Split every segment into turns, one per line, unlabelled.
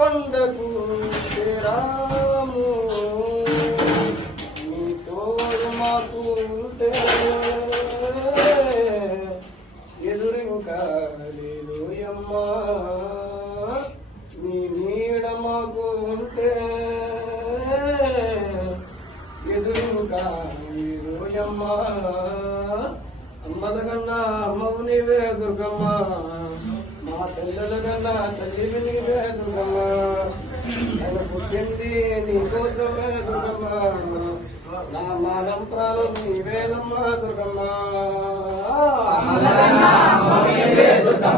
కొండకు చేరాము నీ మాకు ఉంటే ఎదురింకా లేదోయమ్మా నీ నీడ మాకు ఉంటే ఎదురింకా లేదోయమ్మా అమ్మల కన్నా అమ్మవు నీవే దుర్గమ్మ. మా కన్నా తల్లివి నీవే దుర్గమ్మ నేను పుట్టింది నీకోసమే దుర్గమ్మ నా మానం ప్రాణం నీవేనమ్మా దుర్గమ్మ ఆ, కన్నా అమ్మవు నీవే దుర్గమ్మ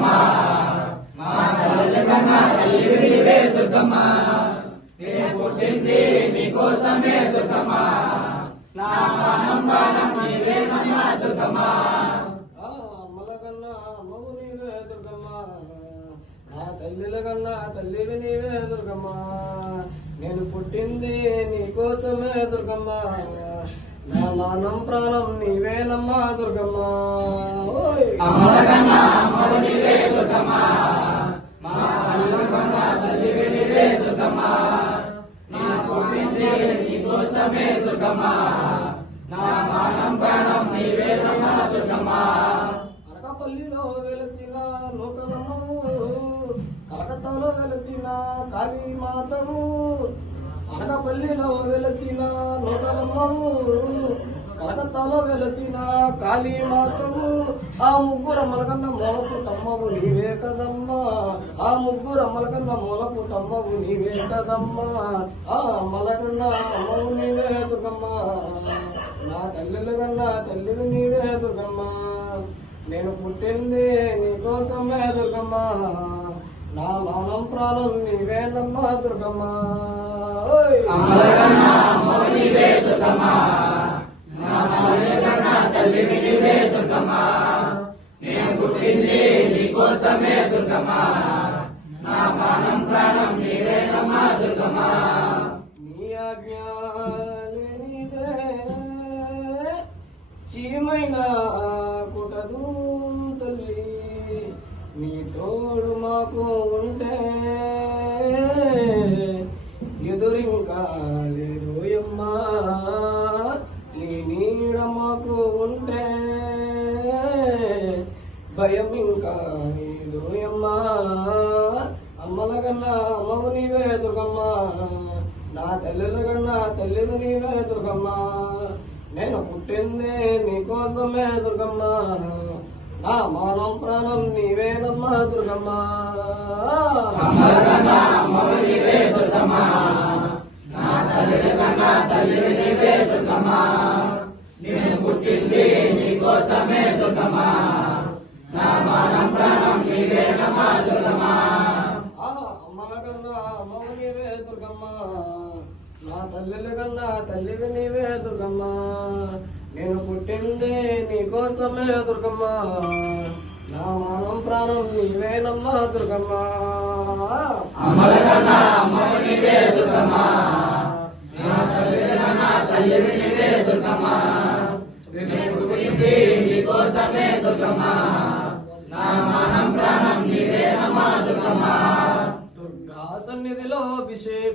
నా తల్లిల తల్లివి నీవే దుర్గమ్మ. నేను పుట్టింది నీకోసమే దుర్గమ్మ. నా మానం ప్రాణం నీవేనమ్మా దుర్గమ్మ. ఓయ్. అనకాపల్లిలో కాళీమాతవు అనకాపల్లిలో వెలసిన నూతనము కలకత్తాలో వెలసిన కాళీమాతవు ఆ ముగ్గురు మలకన్న మూలకు తమ్మవు నీవే కదమ్మా. ఆ ముగ్గురు మలకన్న మూలకు తమ్మవు నీవే కదమ్మా. ఆ మలకన్న అమ్మవు నీవే దుర్గమ్మా. నా తల్లిలు కన్నా తల్లివి నీవే దుర్గమ్మా. నేను పుట్టింది నీకోసమే దుర్గమ్మా. నా మానం ప్రాణం నీవేనమ్మా దుర్గమ్మ. నీ ఆజ్ఞ చీమైన కుటదు తల్లి. నీ తోడు మాకు ఉంటే ఎదురింకా లేదోయమ్మా నీ నీడ మాకు ఉంటే భయం ఇంకా ఏదోయమ్మా అమ్మల కన్నా అమ్మవు నీవే దుర్గమ్మా నా తల్లుల కన్నా తల్లివి నీవే దుర్గమ్మా. నేను పుట్టింది నీకోసమే దుర్గమ్మా నా మానం ప్రాణం నీవేనమ్మా దుర్గమ్మా. ఆ అమ్మల కన్నా అమ్మవు నీవే దుర్గమ్మ నా తల్లిల కన్నా తల్లివి నీవే దుర్గమ్మ. నేను పుట్టింది నీకోసమే దుర్గమ్మ. నా మానం ప్రాణం నీవేనమ్మా దుర్గమ్మ. దుర్గా సన్నిధిలో అభిషేక్